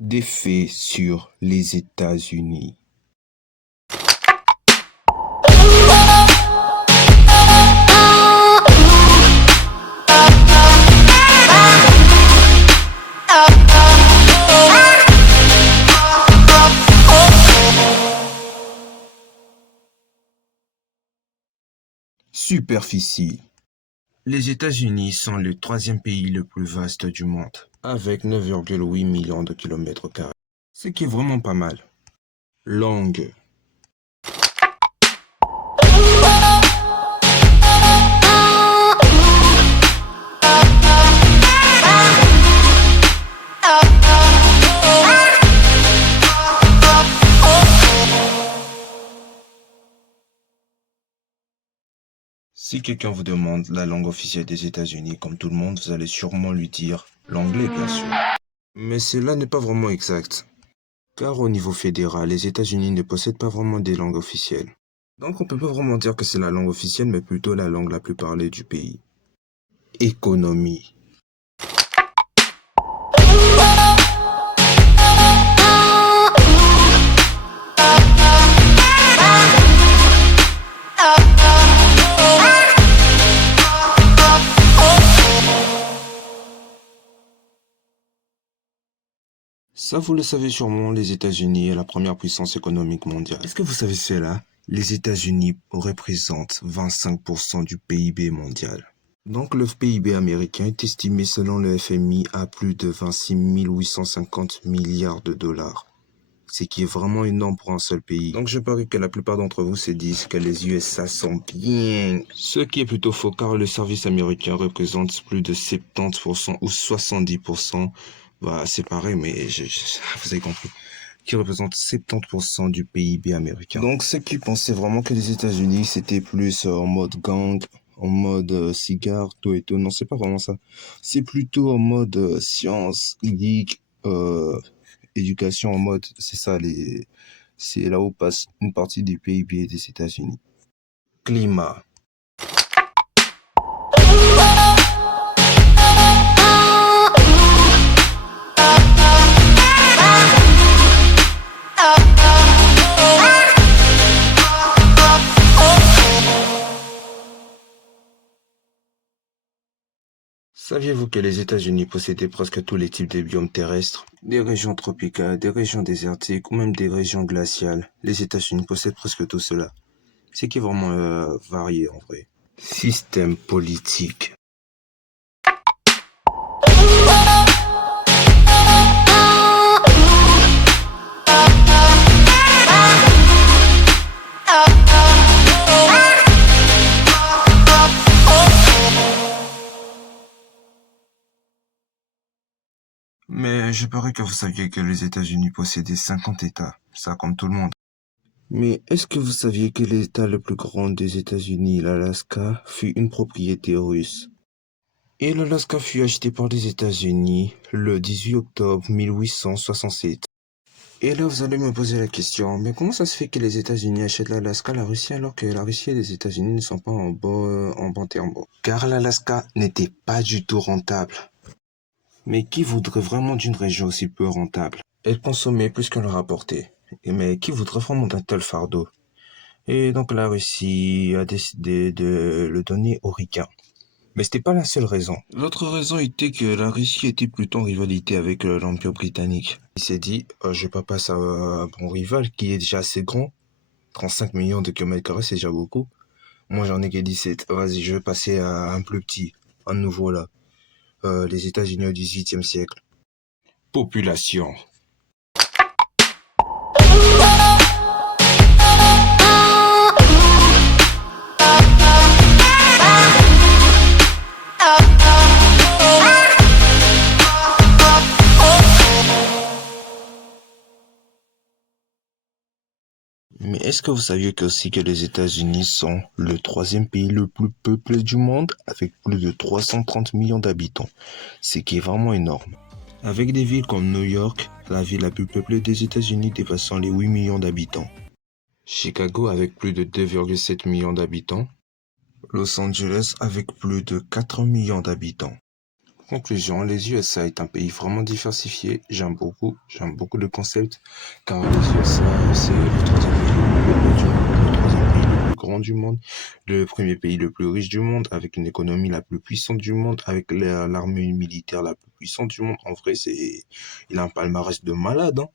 Des faits sur les États-Unis. Superficie. Les États-Unis sont le troisième pays le plus vaste du monde, avec 9,8 millions de kilomètres carrés, ce qui est vraiment pas mal. Langue. Si quelqu'un vous demande la langue officielle des États-Unis, comme tout le monde, vous allez sûrement lui dire l'anglais, bien sûr. Mais cela n'est pas vraiment exact, car au niveau fédéral, les États-Unis ne possèdent pas vraiment des langues officielles. Donc on peut pas vraiment dire que c'est la langue officielle, mais plutôt la langue la plus parlée du pays. Économie. Ça, vous le savez sûrement, les États-Unis est la première puissance économique mondiale. Est-ce que vous savez cela? Les États-Unis représentent 25% du PIB mondial. Donc le PIB américain est estimé selon le FMI à plus de 26 850 milliards de dollars. Ce qui est vraiment énorme pour un seul pays. Donc je parie que la plupart d'entre vous se disent que les USA sont bien. Ce qui est plutôt faux car le service américain représente plus de 70% ou 70%. Bah c'est pareil mais vous avez compris. Qui représente 70% du PIB américain. Donc ceux qui pensaient vraiment que les États-Unis c'était plus en mode gang, en mode cigare, tout et tout. Non, c'est pas vraiment ça. C'est plutôt en mode science, geek, éducation en mode, c'est ça, c'est là où passe une partie du PIB des États-Unis. Climat. Saviez-vous que les États-Unis possédaient presque tous les types de biomes terrestres? Des régions tropicales, des régions désertiques ou même des régions glaciales. Les États-Unis possèdent presque tout cela. Ce qui est vraiment varié en vrai. Système politique. Mais je parie que vous saviez que les États-Unis possédaient 50 États, ça comme tout le monde. Mais est-ce que vous saviez que l'État le plus grand des États-Unis, l'Alaska, fut une propriété russe? Et l'Alaska fut acheté par les États-Unis le 18 octobre 1867. Et là, vous allez me poser la question, mais comment ça se fait que les États-Unis achètent l'Alaska à la Russie alors que la Russie et les États-Unis ne sont pas en bon terme? Car l'Alaska n'était pas du tout rentable. Mais qui voudrait vraiment d'une région aussi peu rentable? Elle consommait plus qu'elle rapportait. Mais qui voudrait vraiment d'un tel fardeau? Et donc la Russie a décidé de le donner aux Ricains. Mais c'était pas la seule raison. L'autre raison était que la Russie était plutôt en rivalité avec l'Empire britannique. Il s'est dit, je vais pas passer à un bon rival qui est déjà assez grand. 35 millions de kilomètres carrés, c'est déjà beaucoup. Moi, j'en ai que 17. Vas-y, je vais passer à un plus petit, un nouveau là. Les États-Unis au XVIIIe siècle. Population. Mais est-ce que vous saviez aussi que les États-Unis sont le troisième pays le plus peuplé du monde avec plus de 330 millions d'habitants, ce qui est vraiment énorme. Avec des villes comme New York, la ville la plus peuplée des États-Unis dépassant les 8 millions d'habitants. Chicago avec plus de 2,7 millions d'habitants. Los Angeles avec plus de 4 millions d'habitants. Conclusion, les USA est un pays vraiment diversifié. J'aime beaucoup le concept, car les USA, c'est le troisième pays le plus beau du monde, le troisième pays le plus grand du monde, le premier pays le plus riche du monde, avec une économie la plus puissante du monde, avec l'armée militaire la plus puissante du monde. En vrai, il a un palmarès de malade, hein.